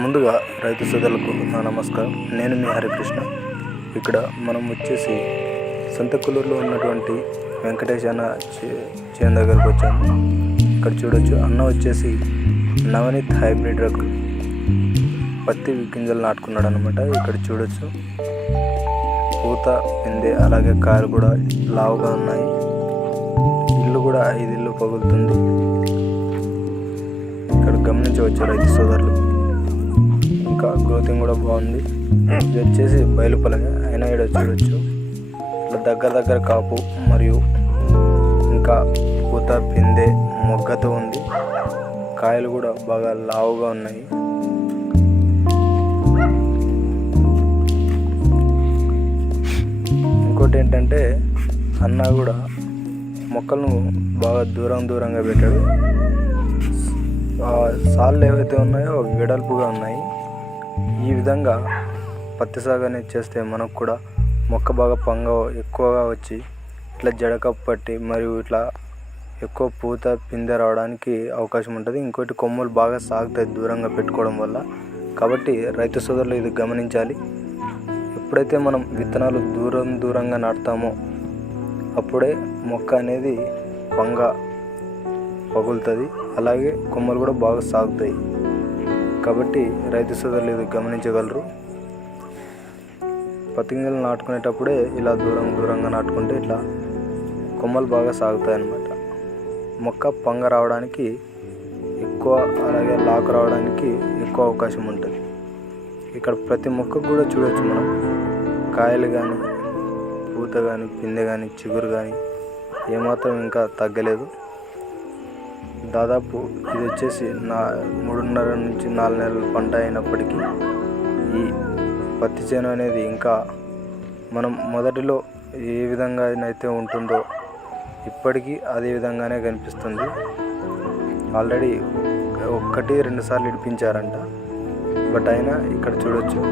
ముందుగా రైతు సోదరులకు నా నమస్కారం. నేను మీ హరికృష్ణ. ఇక్కడ మనం వచ్చేసి సంతకూరులో ఉన్నటువంటి వెంకటేష్ అన్న చేను దగ్గరకు వచ్చాము. ఇక్కడ చూడొచ్చు, అన్న వచ్చేసి నవనీత్ హైబ్రిడ్ రకం పత్తి గింజలు నాటుకున్నాడు అనమాట. ఇక్కడ చూడొచ్చు, పూత పిందె అలాగే కాయలు కూడా లావుగా ఉన్నాయి. ఇల్లు కూడా 5 ఇల్లు పగులుతుంది. ఇక్కడ గమనించవచ్చు రైతు సోదరులు. ఇంకా గ్రోతింగ్ కూడా బాగుంది. ఇది వచ్చేసి బయలుపలగ అయినా ఇక్కడ చూడొచ్చు, ఇట్లా దగ్గర కాపు మరియు ఇంకా పూత పిందె మొగ్గతో ఉంది. కాయలు కూడా బాగా లావుగా ఉన్నాయి. ఇంకోటి ఏంటంటే, అన్న కూడా మొక్కలను బాగా దూరంగా పెట్టాడు. సాళ్ళు ఏవైతే ఉన్నాయో వెడల్పుగా ఉన్నాయి. ఈ విధంగా పత్తి సాగు అనేది చేస్తే మనకు కూడా మొక్క బాగా ఎక్కువగా వచ్చి ఇట్లా జడకప్పు పట్టి మరియు ఇట్లా ఎక్కువ పూత పిందె రావడానికి అవకాశం ఉంటుంది. ఇంకోటి, కొమ్మలు బాగా సాగుతాయి దూరంగా పెట్టుకోవడం వల్ల. కాబట్టి రైతు సోదరులు ఇది గమనించాలి. ఎప్పుడైతే మనం విత్తనాలు దూరంగా నాటుతామో అప్పుడే మొక్క అనేది పగులుతుంది, అలాగే కొమ్మలు కూడా బాగా సాగుతాయి. కాబట్టి రైతు సోదరులు ఇది గమనించగలరు. పత్తి గింజలు నాటుకునేటప్పుడే ఇలా దూరంగా నాటుకుంటే ఇట్లా కొమ్మలు బాగా సాగుతాయి అన్నమాట. మొక్క రావడానికి ఎక్కువ, అలాగే లాకు రావడానికి ఎక్కువ అవకాశం ఉంటుంది. ఇక్కడ ప్రతి మొక్కకు కూడా చూడవచ్చు మనం, కాయలు కానీ పూత కానీ పిందె కానీ చిగురు కానీ ఏమాత్రం ఇంకా తగ్గలేదు. దాదాపు ఇది వచ్చేసి 3.5 నుంచి 4 నెలల పంట అయినప్పటికీ ఈ పత్తి చేను అనేది ఇంకా మనం మొదటిలో ఏ విధంగా అయితే ఉంటుందో ఇప్పటికీ అదే విధంగానే కనిపిస్తుంది. ఆల్రెడీ 1-2 సార్లు ఇడిపించారంట. బట్ అయినా ఇక్కడ చూడొచ్చు,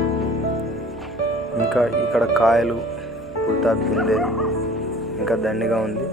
ఇంకా ఇక్కడ కాయలు పూత పిందె ఇంకా దండిగా ఉంది.